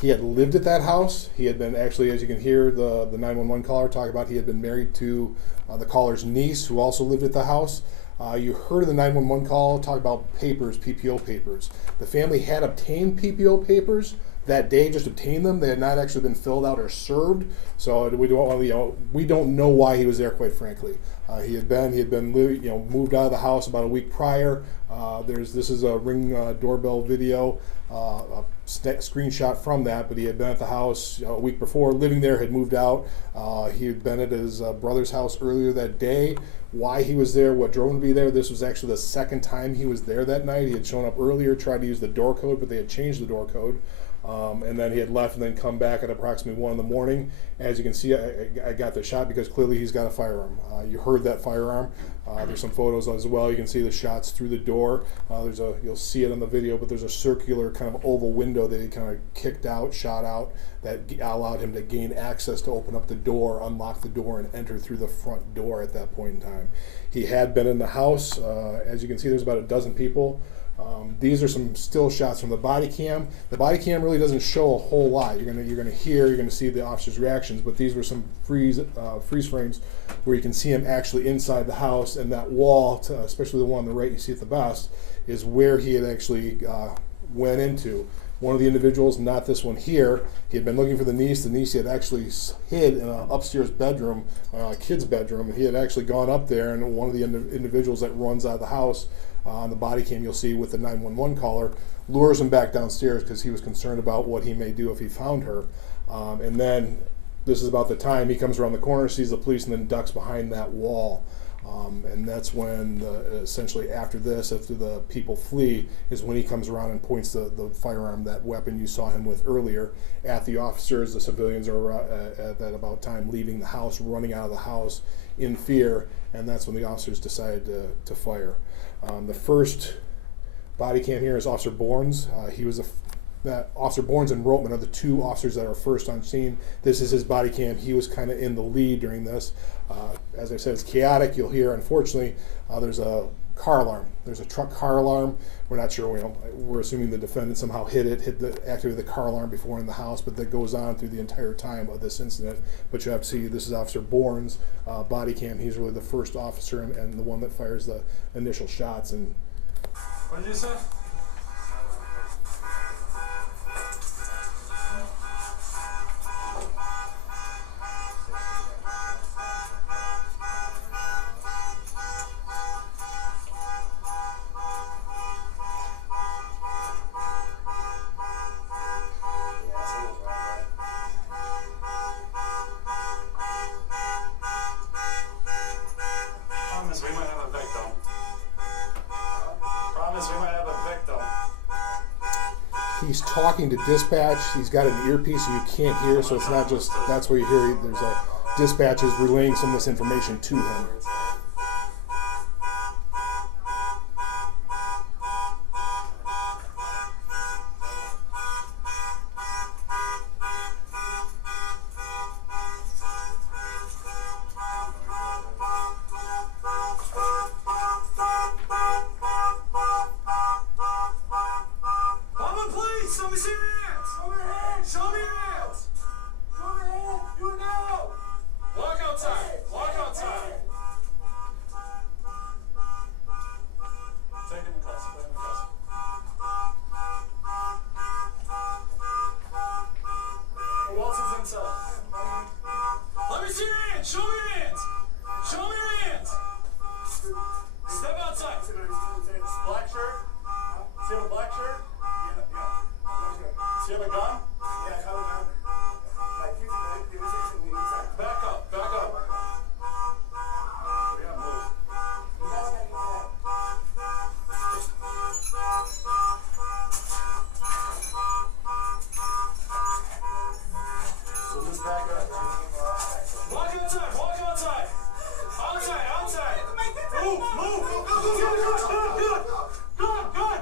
He had lived at that house. He had been, actually, as you can hear the 911 caller talk about, he had been married to the caller's niece, who also lived at the house. You heard in the 911 call talk about papers, PPO papers. The family had obtained PPO papers that day, just obtained them. They had not actually been filled out or served. So we don't know why he was there, quite frankly. He had been moved out of the house about a week prior. This is a Ring doorbell video, a screenshot from that, but he had been at the house a week before, living there, had moved out. He had been at his brother's house earlier that day. Why he was there, what drove him to be there, this was actually the second time he was there that night. He had shown up earlier, tried to use the door code, but they had changed the door code. And then he had left and then come back at approximately 1 in the morning. As you can see, I got the shot because clearly he's got a firearm. You heard that firearm. There's some photos as well. You can see the shots through the door. You'll see it on the video, but there's a circular kind of oval window that he kind of kicked out, shot out, that allowed him to gain access to open up the door, unlock the door, and enter through the front door at that point in time. He had been in the house. As you can see, there's about a dozen people. These are some still shots from the body cam. The body cam really doesn't show a whole lot. You're gonna see the officer's reactions, but these were some freeze frames where you can see him actually inside the house, and that wall, especially the one on the right you see it the best, is where he had actually went into. One of the individuals, not this one here, he had been looking for the niece. The niece he had actually hid in an upstairs bedroom, a kid's bedroom. He had actually gone up there, and one of the individuals that runs out of the house, on the body cam you'll see with the 911 caller, lures him back downstairs because he was concerned about what he may do if he found her. And then this is about the time he comes around the corner, sees the police, and then ducks behind that wall. And that's when, essentially after the people flee, is when he comes around and points the firearm, that weapon you saw him with earlier, at the officers. The civilians are at that about time leaving the house, running out of the house in fear, and that's when the officers decide to fire. The first body cam here is Officer Bournes. Officer Bournes and Rotman are the two officers that are first on scene. This is his body cam. He was kind of in the lead during this. As I said, it's chaotic. You'll hear, unfortunately, there's a car alarm. There's a truck car alarm. We're not sure. We're assuming the defendant somehow activated the car alarm before in the house, but that goes on through the entire time of this incident. But you have to see, this is Officer Bournes' body cam. He's really the first officer and the one that fires the initial shots. And what did you say? He's talking to dispatch. He's got an earpiece so you can't hear, so it's not just, that's where you hear there's a dispatch is relaying some of this information to him. Let me see your hands. Show me your hands. Show me your hands. Step outside. Black shirt. See you have a black shirt? See you have a gun? Yeah, I have a gun. Back up. Back up. We gotta move. You guys gotta get back. So just back up. Walk outside. Walk outside. Outside. Outside. Move. Move. Good. Good. Good. Good.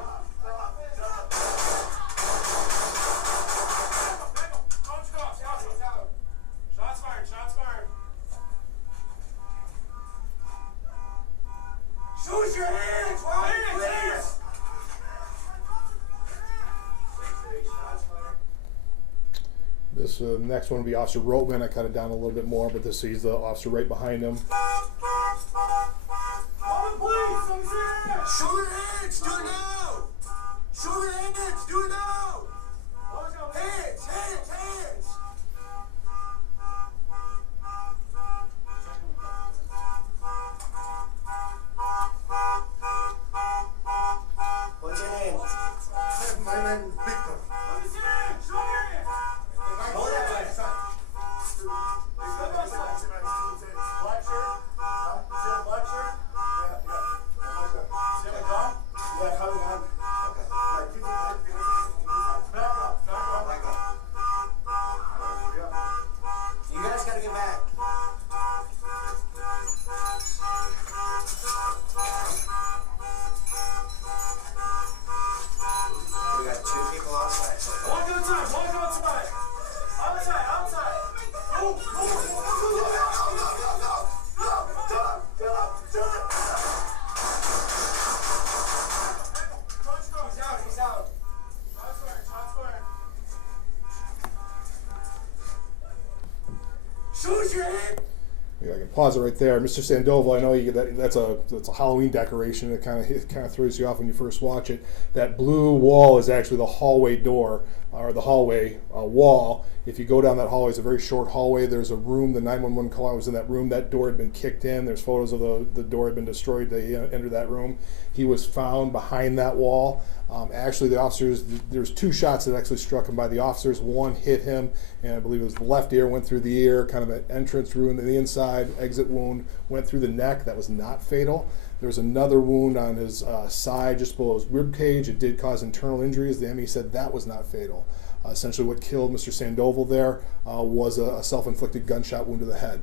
This next one will be Officer Rotman. I cut it down a little bit more, but this he's the officer right behind him. Show your hands! Do it now! Show your hands! Do it now! Hands! Hands! Hands! What's your name? My name is Victor. Let me see your hands! Show your hands! Hold that way. Step outside. Black shirt? See that black shirt? Yeah, yeah. See the gun? Yeah, coming on. Okay. Like, keep it back up. Back up. Back up. Yeah. You guys gotta get back. We got 2 people outside. Walk outside. Walk outside. Outside. Outside. Move. Move. He's out. He's out. Shoot your head. Yeah, I can pause it right there. Mr. Sandoval, I know you that's a Halloween decoration. It kind of throws you off when you first watch it. That blue wall is actually the hallway door, or the hallway wall. If you go down that hallway, it's a very short hallway. There's a room. The 911 caller was in that room. That door had been kicked in. There's photos of the door had been destroyed. They entered that room. He was found behind that wall. Actually, the officers, there's 2 shots that actually struck him by the officers. One hit him, and I believe it was the left ear, went through the ear, kind of an entrance wound in the inside, exit wound, went through the neck. That was not fatal. There was another wound on his side, just below his rib cage. It did cause internal injuries. The ME said that was not fatal. Essentially what killed Mr. Sandoval there was a self-inflicted gunshot wound to the head.